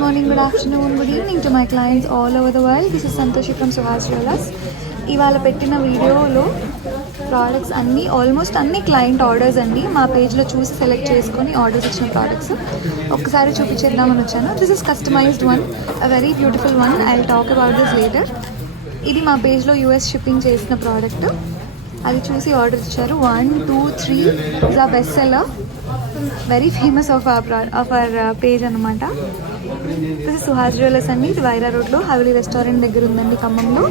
morning, good afternoon, good evening to my clients all over the world. This is Santoshi from Suhas Jewellers. ఇవాళ పెట్టిన వీడియోలో products అన్నీ almost అన్ని client orders అండి. మా పేజ్లో చూసి సెలెక్ట్ చేసుకొని ఆర్డర్స్ ఇచ్చిన ప్రోడక్ట్స్ ఒక్కసారి చూపించేద్దామని వచ్చాను. This is customized one, a very beautiful one. I will talk about this later. ఇది మా పేజ్లో యూఎస్ షిప్పింగ్ చేసిన ప్రోడక్ట్. అది చూసి ఆర్డర్ ఇచ్చారు. 1, 2, 3 ఇస్ ఆ best seller, very famous of our page అనమాట. దిస్ ఇస్ సుహాస్ జ్యువెలర్స్ అండి. ఇది వైరా రోడ్లో హవెలీ రెస్టారెంట్ దగ్గర ఉందండి, ఖమ్మంలో.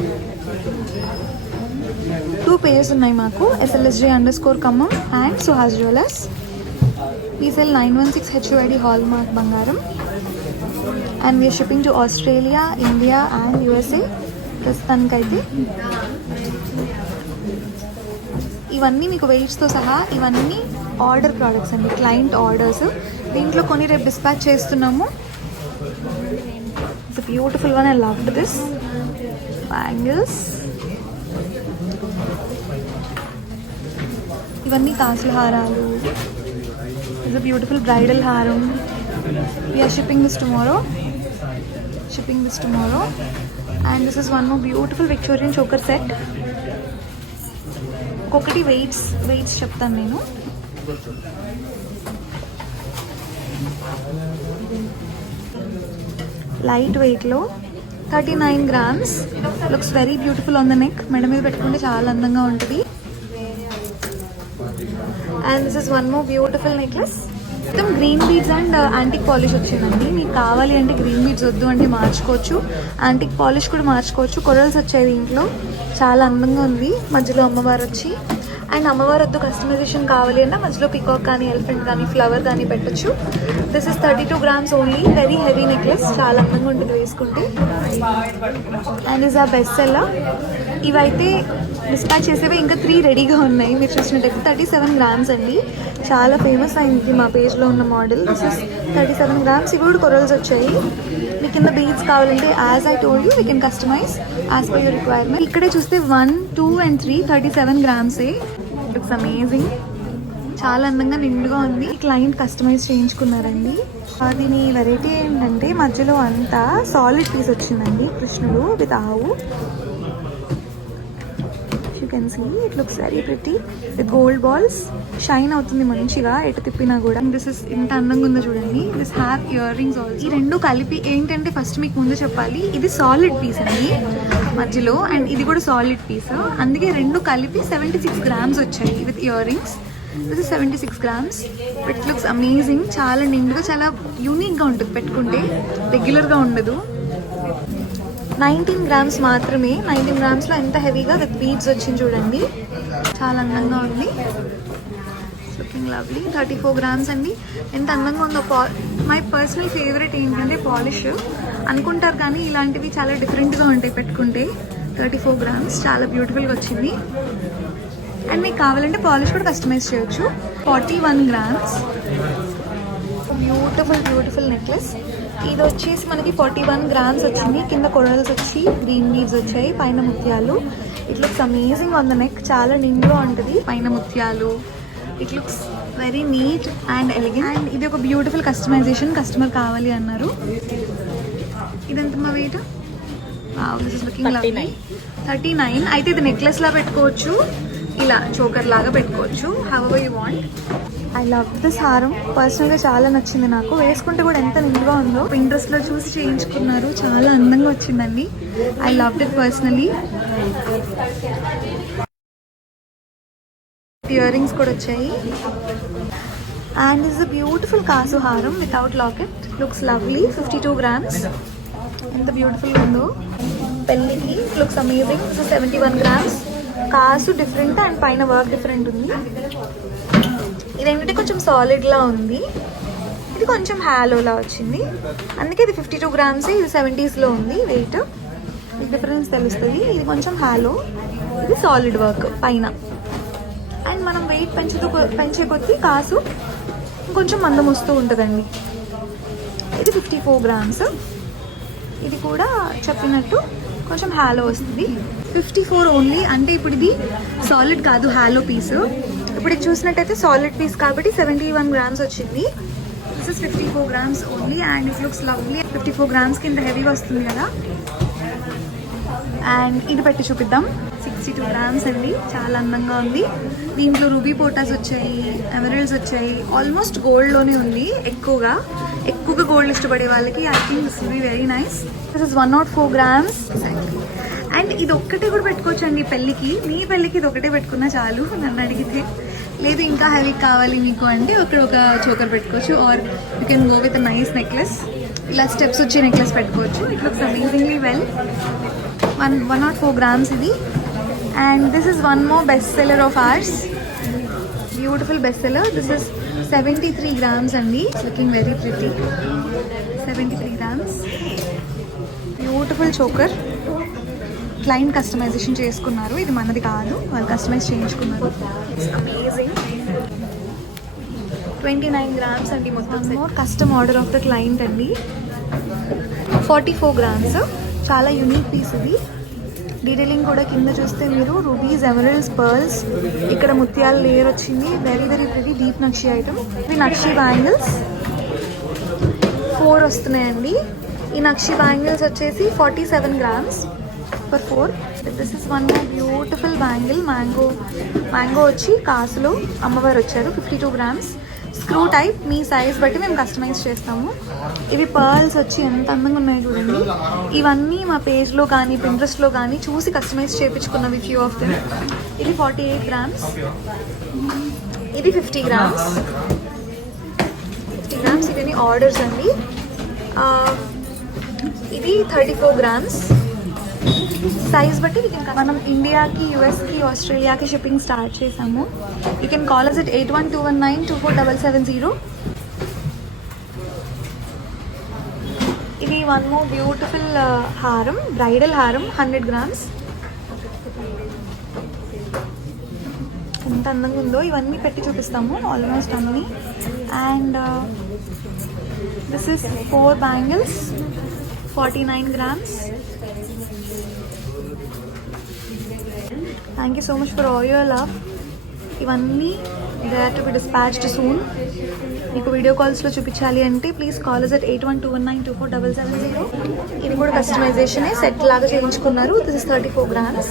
2 పేజెస్ ఉన్నాయి మాకు, SLSJ_ Khammam and Suhas jewellers. We sell 916 HUID hallmark బంగారం and we're shipping to Australia, India and USA ప్రస్తుతానికైతే. ఇవన్నీ మీకు వెయిట్స్తో సహా ఇవన్నీ ఆర్డర్ ప్రోడక్ట్స్ అండి, క్లయింట్ ఆర్డర్స్. దీంట్లో కొన్ని రేపు డిస్పాచ్ చేస్తున్నాము. It's beautiful one. I loved this bangles. ఇవన్నీ కాసుల హారాలు. ఇట్స్ బ్యూటిఫుల్ బ్రైడల్ హారం. We're shipping this tomorrow. And this is one more beautiful Victorian choker set. ఒక్కొక్కటి వెయిట్స్ చెప్తాను నేను. లైట్ వెయిట్లో 39 grams. Looks very beautiful on the neck. మెడ మీద పెట్టుకుంటే చాలా అందంగా ఉంటుంది. And this is one more beautiful necklace. మొత్తం green beads and antique polish వచ్చిందండి. మీకు కావాలి అంటే గ్రీన్ బీడ్స్ వద్దు అంటే మార్చుకోవచ్చు, యాంటిక్ పాలిష్ కూడా మార్చుకోవచ్చు. కొరల్స్ వచ్చాయి దీంట్లో, చాలా అందంగా ఉంది. మధ్యలో అమ్మవారు వచ్చి, అండ్ అమ్మవారు వద్దు కస్టమైజేషన్ కావాలి అన్న మధ్యలో పికాక్ కానీ, ఎలిఫెంట్ కానీ, ఫ్లవర్ కానీ పెట్టచ్చు. This is 32 grams only. Very heavy necklace, చాలా అందంగా ఉంటుంది వేసుకుంటే. అండ్ ఇస్ ఆ బెస్ట్ సెల్లర్. ఇవైతే డిస్పాచ్ చేసేవి ఇంకా 3 రెడీగా ఉన్నాయి. మీరు చూసినట్టయితే 37 grams అండి. చాలా ఫేమస్ అయింది మా పేజ్లో ఉన్న మోడల్. This is 37 grams. ఇవి కూడా కొరల్స్ వచ్చాయి. మీకు కింద బీడ్స్ కావాలంటే as I told you we can customize as per your requirement. ఇక్కడే చూస్తే 1, 2 and 3 37 grams. It's amazing. చాలా అందంగా నిండుగా ఉంది. క్లయింట్ కస్టమైజ్ చేయించుకున్నారండి. దీని వెరైటీ ఏంటంటే మధ్యలో అంతా సాలిడ్ పీస్ వచ్చిందండి, కృష్ణుడు విత్ ఆవు. You can see it looks very pretty with gold balls. Shine అవుతుంది మంచిగా ఎటు తిప్పినా కూడా. దిస్ ఇస్ ఇంత అందంగా ఉందో చూడండి. This have ear rings also. ఈ రెండు కలిపి ఏంటంటే ఫస్ట్ మీకు ముందు చెప్పాలి, ఇది సాలిడ్ పీస్ అండి మధ్యలో, అండ్ ఇది కూడా సాలిడ్ పీస్. అందుకే రెండు కలిపి 76 grams వచ్చాయి with ear rings. This is 76 grams. It looks amazing. చాలా నిండుగా, చాలా యూనిక్గా ఉంటుంది పెట్టుకుంటే, రెగ్యులర్గా ఉండదు. 19 grams మాత్రమే. 19 grams ఎంత హెవీగా విత్ బీడ్స్ వచ్చింది చూడండి, చాలా అందంగా ఉంది. Looking lovely. 34 grams అండి. ఎంత అందంగా ఉందో. మై పర్సనల్ ఫేవరెట్ ఏంటంటే పాలిష్ అనుకుంటారు కానీ ఇలాంటివి చాలా డిఫరెంట్గా ఉంటాయి పెట్టుకుంటే. 34 grams చాలా బ్యూటిఫుల్గా వచ్చింది. అండ్ మీకు కావాలంటే పాలిష్ కూడా కస్టమైజ్ చేయొచ్చు. 41 grams. Beautiful necklace. ఇది వచ్చేసి మనకి 41 grams వచ్చింది. కింద కొరల్స్ వచ్చి గ్రీన్ బీడ్స్ వచ్చాయి, పైన ముత్యాలు. It looks amazing on the neck. చాలా నిండుగా ఉంటుంది, పైన ముత్యాలు. It looks very neat and elegant. And ఇది ఒక బ్యూటిఫుల్ కస్టమైజేషన్, కస్టమర్ కావాలి అన్నారు. ఇదంత మా weight. This is looking lovely. 39. అయితే ఇది నెక్లెస్ లా పెట్టుకోవచ్చు, ఇలా చోకర్ లాగా పెట్టుకోవచ్చు, however you want. I love this హారం. పర్సనల్గా చాలా నచ్చింది నాకు. వేసుకుంటే కూడా ఎంత నిండుగా ఉందో. ఇంట్రెస్ట్లో చూసి చేయించుకున్నారు, చాలా అందంగా వచ్చిందండి. I love it personally. Earrings కూడా వచ్చాయి. అండ్ ఇస్ అ బ్యూటిఫుల్ కాసు హారం without locket. Looks lovely. 52 grams. ఎంత బ్యూటిఫుల్గా ఉందో పెళ్ళికి. Looks amazing. 71 grams. కాసు డిఫరెంట్ అండ్ పైన వర్క్ డిఫరెంట్ ఉంది. ఇదేంటంటే కొంచెం సాలిడ్లా ఉంది, ఇది కొంచెం హ్యాలోలా వచ్చింది. అందుకే ఇది 52 grams. ఇది 70sలో ఉంది వెయిట్. ఈ డిఫరెన్స్ తెలుస్తుంది. ఇది కొంచెం హ్యాలో, ఇది సాలిడ్ వర్క్ పైన. అండ్ మనం వెయిట్ పెంచే కొద్దీ కాసు కొంచెం మందం వస్తూ ఉంటుందండి. ఇది 54 grams. ఇది కూడా చెప్పినట్టు కొంచెం హ్యాలో వస్తుంది. 54 ఓన్లీ. అంటే ఇప్పుడు ఇది సాలిడ్ కాదు, హ్యాలో పీస్. ఇప్పుడు ఇది చూసినట్టయితే సాలిడ్ పీస్ కాబట్టి 71 grams వచ్చింది. This is 54 grams only and it looks lovely. 54 grams కింద హెవీగా వస్తుంది కదా. అండ్ ఇది పెట్టి చూపిద్దాం. 62 grams అండి, చాలా అందంగా ఉంది. దీంట్లో రూబీ పోటాస్ వచ్చాయి, ఎమరల్డ్స్ వచ్చాయి, ఆల్మోస్ట్ గోల్డ్లోనే ఉంది. ఎక్కువగా గోల్డ్ ఇష్టపడే వాళ్ళకి I think this will be very nice. This is 104 grams. And ఇది ఒక్కటే కూడా పెట్టుకోవచ్చు అండి పెళ్ళికి. మీ పెళ్ళికి ఇది ఒకటే పెట్టుకున్నా చాలు నన్ను అడిగితే. లేదు ఇంకా హెవీ కావాలి మీకు అంటే అక్కడ ఒక చోకర్ పెట్టుకోవచ్చు, or you can go with nice necklace. ఇలా స్టెప్స్ వచ్చే నెక్లెస్ పెట్టుకోవచ్చు. It looks amazingly well. 104 grams ఇది. And this is one more best seller of ours, beautiful best seller. This is 73 grams అండి, looking very pretty. 73 grams. Beautiful choker. Client customization చేసుకున్నారు, ఇది మనది కాదు, వాళ్ళు కస్టమైజ్ చేయించుకున్నారు. It's amazing. 29 grams అండి మొత్తం. More custom order of the client అండి. 44 grams. చాలా యూనిక్ పీస్ ఇది. డీటెయిలింగ్ కూడా కింద చూస్తే మీరు రూబీస్, ఎమరల్డ్స్, పర్ల్స్, ఇక్కడ ముత్యాల లేయర్ వచ్చింది. వెరీ వెరీ వెరీ డీప్ నక్షి ఐటమ్. ఇవి నక్షి బ్యాంగిల్స్ 4 వస్తున్నాయండి. ఈ నక్షి బ్యాంగిల్స్ వచ్చేసి 47 grams for 4. This is one more beautiful bangle. Mango వచ్చి కాసులో అమ్మవారు వచ్చారు. 52 grams. స్క్రూ టైప్, మీ సైజ్ బట్టి మేము కస్టమైజ్ చేస్తాము. ఇవి పర్ల్స్ వచ్చి ఎంత అందంగా ఉన్నాయో చూడండి. ఇవన్నీ మా పేజ్లో కానీ పింట్రెస్ట్లో కానీ చూసి కస్టమైజ్ చేయించుకున్నవి ఫ్యూ ఆఫ్ దెమ్. ఇది 48 grams. ఇది 50 grams. 50 grams ఇవన్నీ ఆర్డర్స్ అండి. ఇది 34 grams. సైజ్ బట్టి మనం ఇండియాకి, యూఎస్కి, ఆస్ట్రేలియాకి షిప్పింగ్ స్టార్ట్ చేసాము. You can call us it 8121924770. ఇది వన్ మోర్ బ్యూటిఫుల్ హారం, బ్రైడల్ హారం, 100 grams. ఎంత అందంగా ఉందో. ఇవన్నీ పెట్టి చూపిస్తాము ఆల్మోస్ట్ అన్నీ. And this is 4 bangles, 49 grams. Thank you so much for all your love. ఇవన్నీ they are to be dispatched soon. మీకు వీడియో కాల్స్లో చూపించాలి అంటే ప్లీజ్ కాల్ అస్ అట్ 8121924770. ఇది కూడా కస్టమైజేషనే, సెట్ లాగా చేయించుకున్నారు. This is 34 grams.